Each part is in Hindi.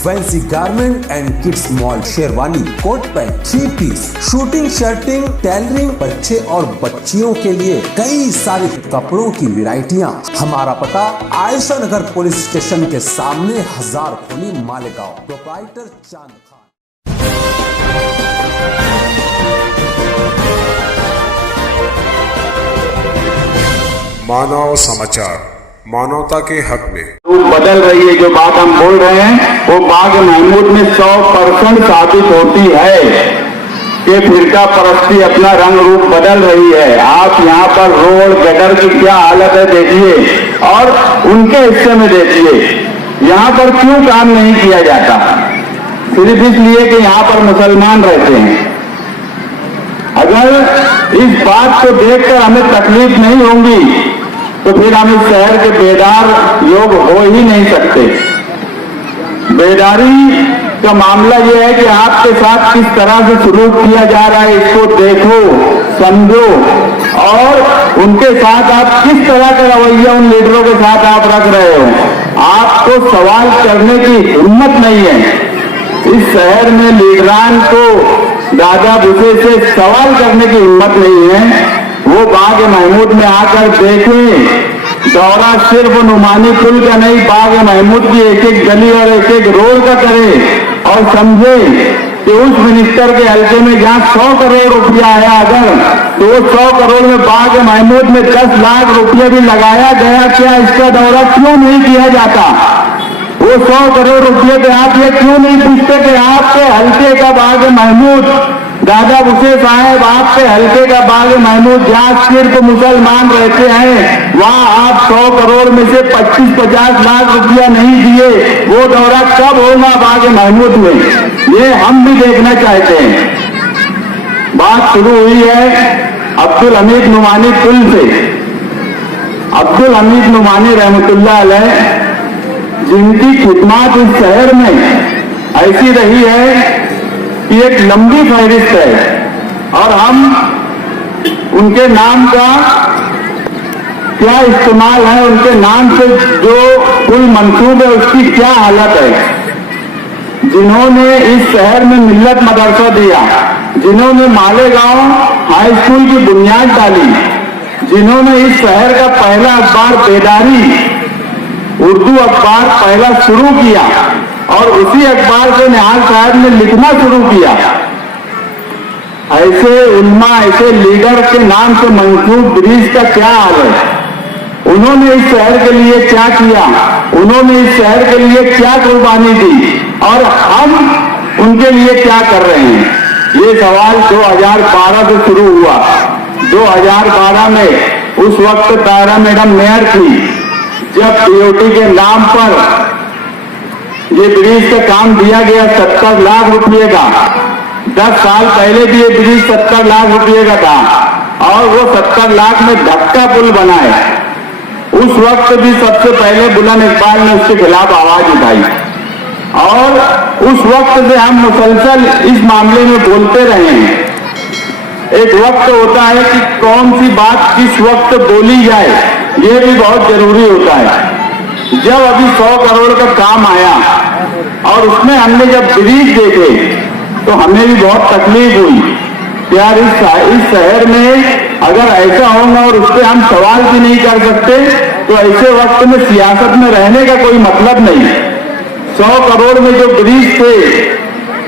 Fancy garment and kids mall, sherwani, coat pant, 3 piece, suiting, shirting, tailoring, बच्चे और बच्चियों के लिए कई सारे कपड़ों की वैरायटियां। हमारा पता आयशा नगर पुलिस स्टेशन के सामने, हजार खोली, मालेगांव। प्रोप्राइटर चांद खान। मानव समाचार, मानवता के हक में। बदल रही है, जो बात हम बोल रहे हैं वो बाग महमूद में 100% साबित होती है कि फिरका परस्ती अपना रंग रूप बदल रही है। आप यहाँ पर रोड गटर की क्या हालत है देखिए, और उनके हिस्से में देखिए यहाँ पर क्यों काम नहीं किया जाता। सिर्फ इसलिए कि यहाँ पर मुसलमान रहते हैं। अगर इस बात को देखकर हमें तकलीफ नहीं होगी तो फिर हम इस शहर के बेदार लोग हो ही नहीं सकते। बेदारी का मामला यह है कि आपके साथ किस तरह से सलूक किया जा रहा है, इसको देखो, समझो, और उनके साथ आप किस तरह का रवैया उन लीडरों के साथ आप रख रहे हो। आपको सवाल करने की हिम्मत नहीं है। इस शहर में लीडरान को दादा भूसे से सवाल करने की हिम्मत नहीं है। वो बाग महमूद में आकर देखें, दौरा सिर्फ नुमानी पुल का नहीं, बाग महमूद की एक एक गली और एक एक रोड का करें और समझे कि उस मिनिस्टर के हल्के में जहां 100 करोड़ रुपया आया, अगर तो वो 100 करोड़ में बाग महमूद में 10 लाख रुपया भी लगाया गया, क्या इसका दौरा क्यों नहीं किया जाता? वो 100 करोड़ रुपये पे आप ये क्यों नहीं पूछते कि आपके हल्के का बाग महमूद, दादा भूसे साहब, आपके हल्के का बाग महमूद जहाँ सिर्फ मुसलमान रहते हैं, वहाँ आप 100 करोड़ में से 25-50 लाख रुपया नहीं दिए। वो दौरा कब होगा बाग महमूद में, ये हम भी देखना चाहते हैं। बात शुरू हुई है अब्दुल हमीद नुमानी पुल से। अब्दुल हमीद नुमानी रहमतुल्लाह अलैह, जिनकी खिदमत इस शहर में ऐसी रही है कि एक लंबी फहरिस्त है, और हम उनके नाम का क्या इस्तेमाल है, उनके नाम से जो कुल मंसूब है उसकी क्या हालत है। जिन्होंने इस शहर में मिल्लत मदरसा दिया, जिन्होंने मालेगांव हाई स्कूल की बुनियाद डाली, जिन्होंने इस शहर का पहला अखबार बेदारी उर्दू अखबार पहला शुरू किया, और उसी अखबार से निहाल साहब ने लिखना शुरू किया। ऐसे उल्मा, ऐसे लीडर के नाम से मंसूब ब्रिज का क्या हाल है। उन्होंने इस शहर के लिए क्या किया, उन्होंने इस शहर के लिए क्या कुर्बानी दी, और हम उनके लिए क्या कर रहे हैं। ये सवाल 2012 से शुरू हुआ। 2012 में उस वक्त तारा मैडम मेयर थी, जब बीओटी के नाम पर ये ब्रिज का काम दिया गया 70 लाख रुपये का। 10 साल पहले भी ये ब्रिज 70 लाख रुपये का था, और वो 70 लाख में धक्का पुल बना है। उस वक्त भी सबसे पहले बुलंद इकबाल ने उसके खिलाफ आवाज उठाई, और उस वक्त से हम मुसलसल इस मामले में बोलते रहे हैं। एक वक्त होता है कि कौन सी बात किस वक्त बोली जाए, ये भी बहुत जरूरी होता है। जब अभी 100 करोड़ का काम आया और उसमें हमने जब ब्रिज देखे तो हमें भी बहुत तकलीफ हुई। यार इस शहर में अगर ऐसा होगा और उस पर हम सवाल भी नहीं कर सकते तो ऐसे वक्त में सियासत में रहने का कोई मतलब नहीं। 100 करोड़ में जो ब्रिज थे,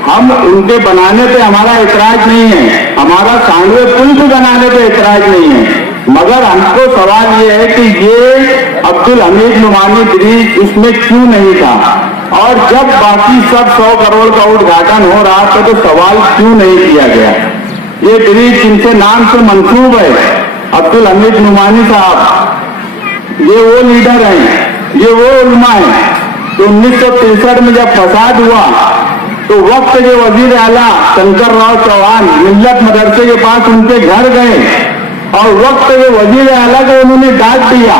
हम उनके बनाने पे हमारा इतराज नहीं है, हमारा सांडवे पुल भी बनाने पे इतराज नहीं है, मगर हमको सवाल ये है कि ये अब्दुल हमीद नुमानी ब्रिज उसमें क्यों नहीं था, और जब बाकी सब 100 करोड़ का उद्घाटन हो रहा था तो सवाल क्यों नहीं किया गया। ये ब्रिज जिनसे नाम से मंसूब है अब्दुल हमीद नुमानी साहब, ये वो लीडर हैं, ये वो उल्मा है। तो 1963 में जब फसाद हुआ तो वक्त के वजीर आला शंकर राव चौहान मिल्लत मदरसे के पास उनके घर गए, और वक्त के वजीर आला को उन्होंने डांट दिया।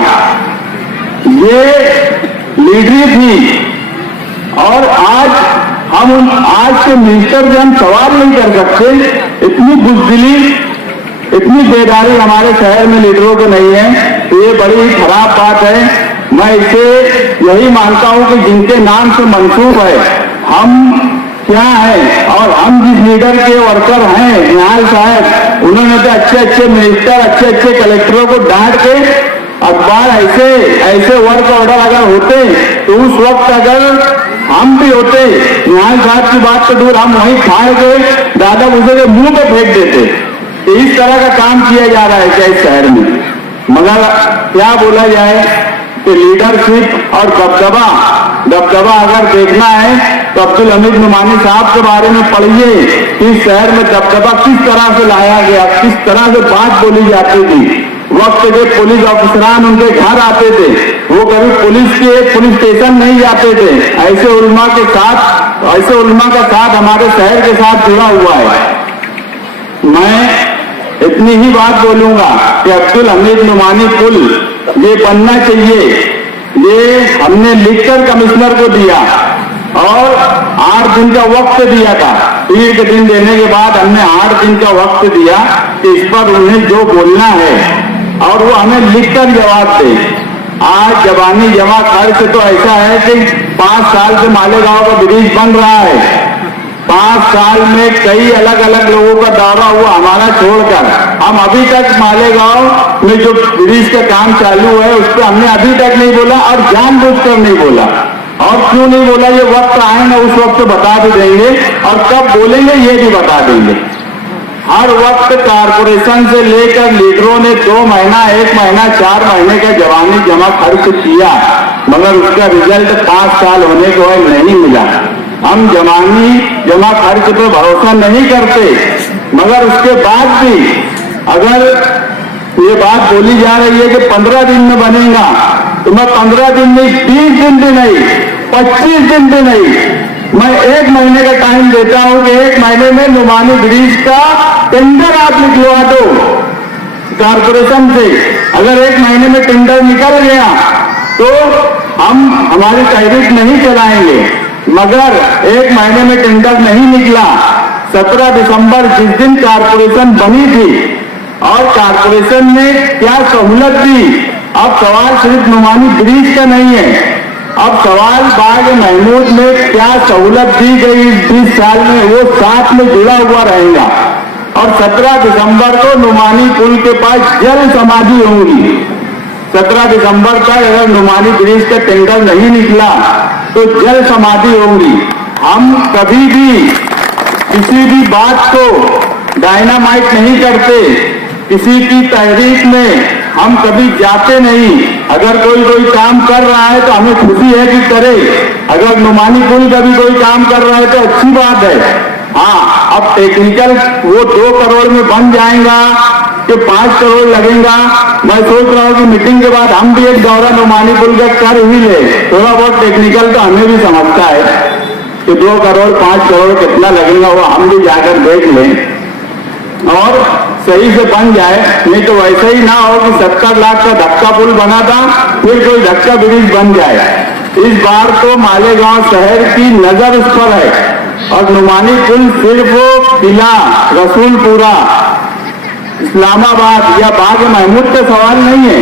ये लीडरी थी, और आज के मिनिस्टर से हम सवाल नहीं कर सकते। इतनी बुज़दिली, इतनी बेदारी हमारे शहर में लीडरों को नहीं है, तो ये बड़ी खराब बात है। मैं इसे यही मानता हूं कि जिनके नाम से मंसूब है हम क्या है और हम जिस लीडर के वर्कर हैं निहाल साहब, उन्होंने तो अच्छे अच्छे मिनिस्टर, अच्छे अच्छे कलेक्टरों को डांट के अखबार ऐसे वर्क ऑर्डर अगर होते तो उस वक्त अगर हम भी होते, निहाल साहब की बात तो दूर, हम वहीं फाड़ के दादा भूसे के मुंह पे फेंक देते। तो इस तरह का काम किया जा रहा है क्या इस शहर में? मगर क्या बोला जाए कि लीडरशिप और दबदबा अगर देखना है तो अब्दुल हमीद नुमानी साहब के बारे में पढ़िए। इस शहर में दबदबा किस तरह से लाया गया, किस तरह से बात बोली जाती थी। वक्त के पुलिस ऑफिसरान उनके घर आते थे, वो कभी पुलिस स्टेशन नहीं जाते थे। ऐसे उलमा का साथ हमारे शहर के साथ जुड़ा हुआ है। मैं इतनी ही बात बोलूंगा कि अब्दुल हमीद नुमानी पुल ये बनना चाहिए। ये हमने लिखकर कमिश्नर को दिया और 8 दिन का वक्त दिया था। 3 के दिन देने के बाद हमने 8 दिन का वक्त दिया कि इस पर उन्हें जो बोलना है और वो हमें लिखकर जवाब दे। आज जवानी जमा खर्च तो ऐसा है कि 5 साल से मालेगांव का ब्रिज बन रहा है। 5 साल में कई अलग अलग लोगों का दौरा हुआ हमारा छोड़कर। हम अभी तक मालेगांव में जो ब्रिज का काम चालू है उस पर हमने अभी तक नहीं बोला और जानबूझकर नहीं बोला। और क्यों नहीं बोला, ये वक्त आएगा उस वक्त बता भी देंगे और कब बोलेंगे ये भी बता देंगे। हर वक्त कारपोरेशन से लेकर लीडरों ने 2 महीना, 1 महीना, 4 महीने का जवानी जमा खर्च किया, मगर उसका रिजल्ट 5 साल होने के बाद नहीं मिला। हम जवानी जमा खर्च पे भरोसा नहीं करते, मगर उसके बाद भी अगर ये बात बोली जा रही है कि 15 दिन में बनेगा, तो मैं 15 दिन नहीं, 20 दिन भी नहीं, 25 दिन भी नहीं, मैं 1 महीने का टाइम देता हूं कि 1 महीने में नुमानी ब्रिज का टेंडर आप निकलवा दो कारपोरेशन से। अगर 1 महीने में टेंडर निकल गया तो हम हमारी तहरीक नहीं चलाएंगे। मगर 1 महीने में टेंडर नहीं निकला। 17 दिसंबर जिस दिन कारपोरेशन बनी थी और कारपोरेशन ने क्या सहूलत दी, अब सवाल सिर्फ नुमानी ब्रिज का नहीं है, अब सवाल बाग महमूद में क्या सहूलत दी गई इस 20 साल में, वो साथ में जुड़ा हुआ रहेगा। और 17 दिसंबर को नुमानी पुल के पास जल समाधि होंगी। 17 दिसंबर तक अगर नुमानी ब्रिज का टेंडर नहीं निकला तो जल समाधि होंगी। हम कभी भी किसी भी बात को डायनामाइट नहीं करते, किसी की तहरीक में हम कभी जाते नहीं। अगर कोई काम कर रहा है तो हमें खुशी है कि करे। अगर नुमानी पुल का भी कोई काम कर रहा है तो अच्छी बात है। हाँ, अब टेक्निकल वो 2 करोड़ में बन जाएगा कि 5 करोड़ लगेगा। मैं सोच रहा हूँ कि मीटिंग के बाद हम भी एक दौरा नुमानी पुल का कर ही ले। थोड़ा बहुत टेक्निकल तो हमें भी समझता है कि 2 करोड़ 5 करोड़ कितना लगेगा, वो हम भी जाकर देख लें और सही से बन जाए। नहीं तो वैसे ही ना हो कि 70 लाख का धक्का पुल बना था फिर कोई धक्का ब्रिज बन जाए। इस बार तो मालेगांव शहर की नजर उस पर है और नुमानी पुल सिर्फ किला, रसूलपुरा, इस्लामाबाद या बाग महमूद का सवाल नहीं है।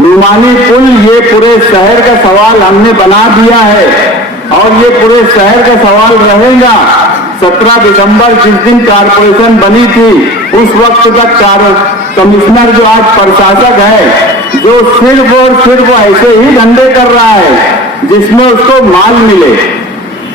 नुमानी पुल ये पूरे शहर का सवाल हमने बना दिया है और ये पूरे शहर का सवाल रहेगा। 17 दिसंबर जिस दिन कारपोरेशन बनी थी उस वक्त तक कमिश्नर जो आज प्रशासक है, जो सिर्फ और सिर्फ ऐसे ही धंधे कर रहा है जिसमें उसको माल मिले,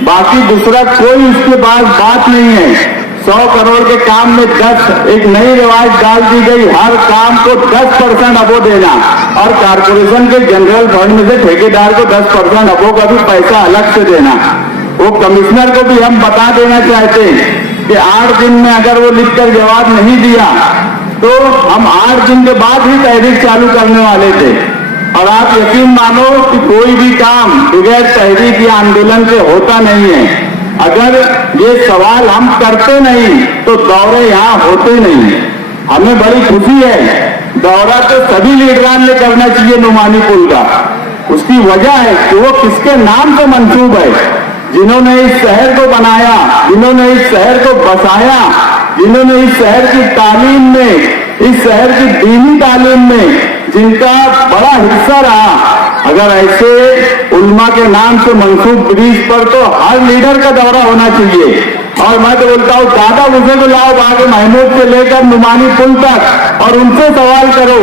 बाकी दूसरा कोई उसके पास बात नहीं है। 100 करोड़ के काम में 10 एक नई रिवाज डाल दी गई, हर काम को 10% अबो देना और कारपोरेशन के जनरल फंड में से ठेकेदार को 10% अबो का भी पैसा अलग से देना। वो कमिश्नर को भी हम बता देना चाहते हैं कि 8 दिन में अगर वो लिखकर जवाब नहीं दिया तो हम 8 दिन के बाद ही तहरीक चालू करने वाले थे। और आप यकीन मानो कि कोई भी काम बगैर तहरीक या आंदोलन से होता नहीं है। अगर ये सवाल हम करते नहीं तो दौरे यहाँ होते नहीं। हमें बड़ी खुशी है, दौरा तो सभी लीडरान ने करना चाहिए नुमानी पुल का। उसकी वजह है कि वो किसके नाम से मंसूब है, जिन्होंने इस शहर को बनाया, जिन्होंने इस शहर को बसाया, जिन्होंने इस शहर की तालीम में, इस शहर की दीनी तालीम में जिनका बड़ा हिस्सा रहा। अगर ऐसे उल्मा के नाम से मंसूब ब्रिज पर तो हर लीडर का दौरा होना चाहिए। और मैं तो बोलता हूँ दादा उसे को लाओ बाग महमूद से लेकर नुमानी पुल तक और उनसे सवाल करो।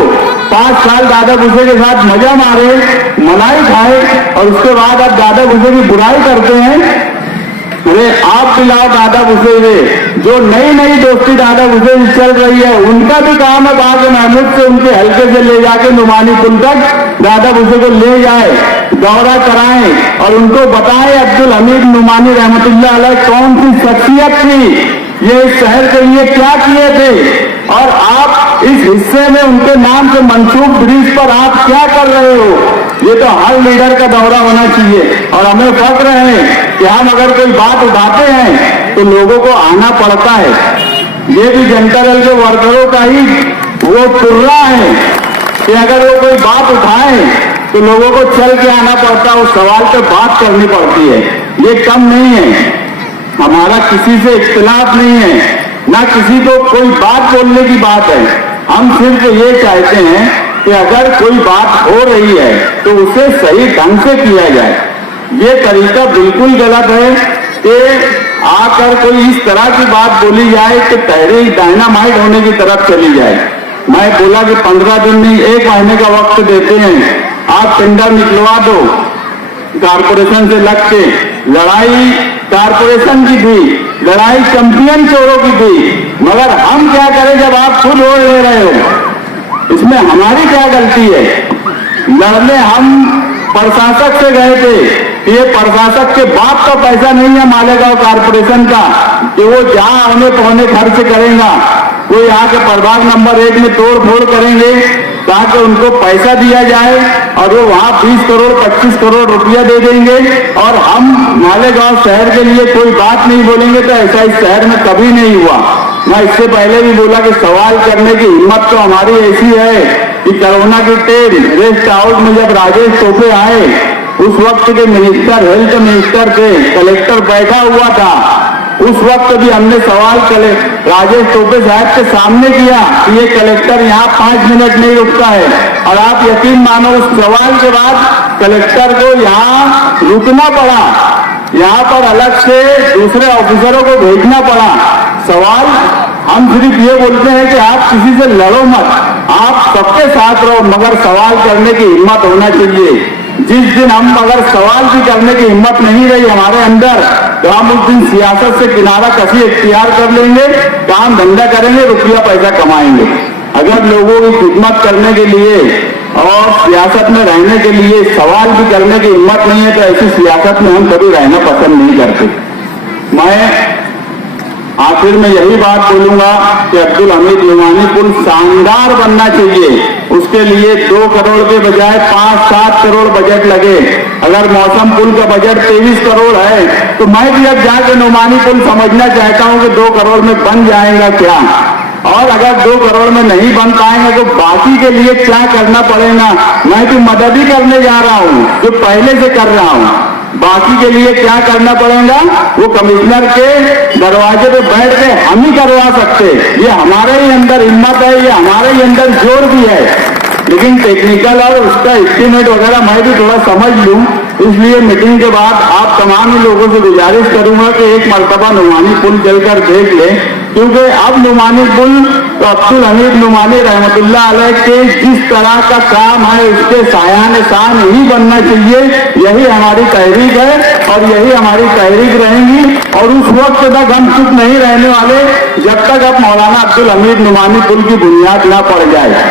5 साल दादा भूसे के साथ मजा मारे, मलाई खाए और उसके बाद अब दादा भूसे की बुराई करते हैं। अरे आप पिलाओ दादा भूसे से, जो नई नई दोस्ती दादा भूसे से चल रही है उनका भी काम है बाग महमूद से उनके हल्के से ले जाके नुमानी पुल तक दादा भूसे को ले जाए, दौरा कराएं और उनको बताएं अब्दुल हमीद नुमानी रहमतुल्लाह अलैह कौन सी शख्सियत थी, ये इस शहर के लिए क्या किए थे और आप इस हिस्से में उनके नाम से मंसूब ब्रिज पर आप क्या कर रहे हो। ये तो हर लीडर का दौरा होना चाहिए और हमें फक्र है कि हम अगर कोई बात उठाते हैं तो लोगों को आना पड़ता है। ये भी जनता दल के वर्करों का ही वो तुर्रा है कि अगर वो कोई बात उठाए तो लोगों को चल के आना पड़ता है, उस सवाल पे बात करनी पड़ती है। ये कम नहीं है, हमारा किसी से इख्तिलाफ नहीं है, ना किसी को कोई बात बोलने की बात है। हम सिर्फ ये चाहते हैं कि अगर कोई बात हो रही है तो उसे सही ढंग से किया जाए। ये तरीका बिल्कुल गलत है कि आकर कोई इस तरह की बात बोली जाए कि तहरीक डायनामाइट होने की तरफ चली जाए। मैं बोला कि 15 दिन नहीं 1 महीने का वक्त देते हैं, आप टेंडर निकलवा दो। कारपोरेशन से लग के लड़ाई कारपोरेशन की थी, लड़ाई चैंपियन चोरों की थी, मगर हम क्या करें जब आप खुद ओढ़ ले रहे हो, इसमें हमारी क्या गलती है। लड़ने हम प्रशासक से गए थे, ये प्रशासक के बाप का पैसा नहीं है मालेगांव कारपोरेशन का कि वो जहां आने पौने खर्च करेगा। कोई आके प्रभाग नंबर 1 में तोड़ फोड़ करेंगे ताकि उनको पैसा दिया जाए और वो वहां 20 करोड़ 25 करोड़ रुपया दे देंगे और हम मालेगांव शहर के लिए कोई बात नहीं बोलेंगे। तो ऐसा इस शहर में कभी नहीं हुआ। मैं इससे पहले भी बोला कि सवाल करने की हिम्मत तो हमारी ऐसी है कि कोरोना की टेल रेस्ट हाउस में जब राजेश टोपे आए उस वक्त के मिनिस्टर हेल्थ मिनिस्टर थे, कलेक्टर बैठा हुआ था, उस वक्त भी हमने सवाल राजेश टोपे साहब के सामने किया कि ये कलेक्टर यहाँ 5 मिनट नहीं रुकता है और आप यकीन मानो उस सवाल के बाद कलेक्टर को यहाँ रुकना पड़ा, यहाँ पर अलग से दूसरे ऑफिसरों को भेजना पड़ा। सवाल हम सिर्फ ये बोलते हैं कि आप किसी से लड़ो मत, आप सबके साथ रहो, मगर सवाल करने की हिम्मत होना चाहिए। जिस दिन हम अगर सवाल भी करने की हिम्मत नहीं रही हमारे अंदर तो हम उस दिन सियासत से किनारा कसी इख्तियार कर लेंगे, काम धंधा करेंगे, रुपया पैसा कमाएंगे। अगर लोगों की खिदमत करने के लिए और सियासत में रहने के लिए सवाल भी करने की हिम्मत नहीं है तो ऐसी सियासत में हम कभी रहना पसंद नहीं करते। मैं आखिर में यही बात बोलूंगा कि अब्दुल हमीद नुमानी पुल शानदार बनना चाहिए। उसके लिए 2 करोड़ के बजाय 5-7 करोड़ बजट लगे। अगर मौसम पुल का बजट 23 करोड़ है तो मैं भी अब जाके नुमानी पुल समझना चाहता हूं कि 2 करोड़ में बन जाएगा क्या, और अगर 2 करोड़ में नहीं बन पाएंगे तो बाकी के लिए क्या करना पड़ेगा। मैं तो मदद ही करने जा रहा हूं जो पहले से कर रहा हूं, बाकी के लिए क्या करना पड़ेगा वो कमिश्नर के दरवाजे पे बैठ के हम ही करवा सकते। ये हमारे ही अंदर हिम्मत है, ये हमारे ही अंदर जोर भी है, लेकिन टेक्निकल और उसका एस्टिमेट वगैरह मैं भी थोड़ा समझ लूं। इसलिए मीटिंग के बाद आप तमाम ही लोगों से गुजारिश करूंगा कि एक मरतबा नुमानी पुल चलकर देख लें, क्योंकि अब नुमानी पुल तो अब्दुल हमीद नुमानी रहमतुल्लाह अलैह के जिस तरह का काम है उसके सायान शान ही बनना चाहिए। यही हमारी तहरीक है और यही हमारी तहरीक रहेगी और उस वक्त तक हम चुप नहीं रहने वाले जब तक अब मौलाना अब्दुल हमीद नुमानी पुल की बुनियाद ना पड़ जाए।